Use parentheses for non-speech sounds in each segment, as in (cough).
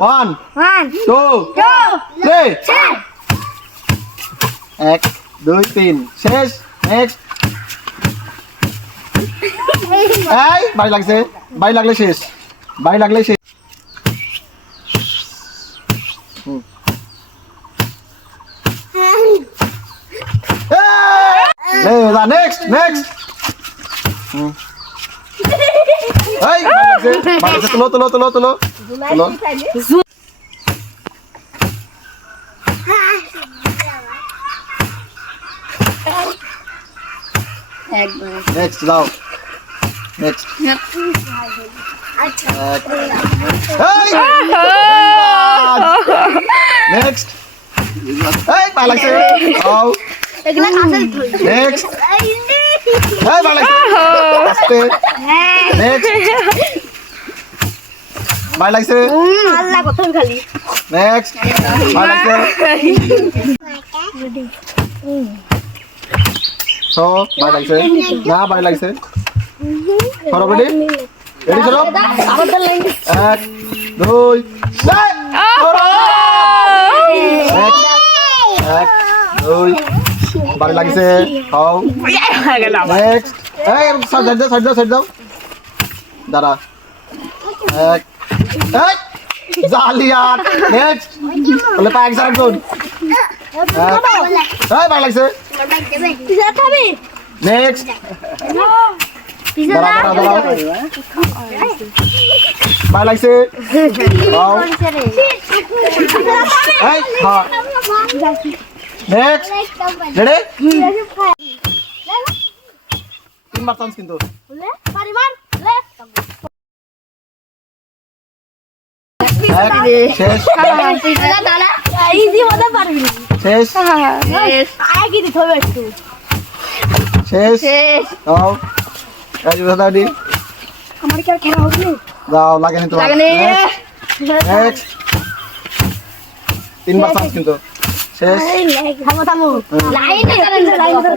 One two two three চার এক দুই তিন। শেষ নেক্সট (laughs) এই বাড়ি লাগছে বাড়ি লাগলে শেষ বাড়ি লাগলে শেষ। এই, এই, next, next. হুম। এই, বাড়ি লাগছে, বাড়ি লাগছে, তুলো, তুলো, তুলো, তুলো, তুলো। একবার Next, যাও। Next. আচ্ছা এক। এই! Next. এই, ভালো লাগছে। এগুলা কাছে ধরি Next. এই, লাগছে। আস্তে। Next. ভালো লাগছে। আল্লাহ কত খালি Next. ভালো লাগছে। না। সরো? এক দুই ভালো লাগছে খাও নেক্সট এই সাইড দাও সাইড দাও সাইড দাও দাঁড়া এক এই জালিয়াত নেক্সট বলে পায়ে একসাথে রাখুন এই ভালো লাগছে পিজা খাবি নেক্সট পিজা দাঁড়া দাঁড়া দাঁড়া ভালো লাগছে খাও এই হ্যাঁ নেক্সট রেডি তিনবার চান্স কিন্তু। পরিবার শেষ। ইজি হতে পারবি শেষ। আয় কি দিতে হবে একটু শেষ। যাও এই দাদা দি। আমার কি আর খেলা হবে যাও লাগে নি লাগেনি। নেক্সট তিনবার চান্স কিন্তু। শেষ। থামো থামো। লাইনে লাইনে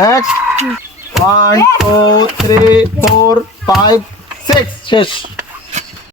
next one two three four five six শেষ।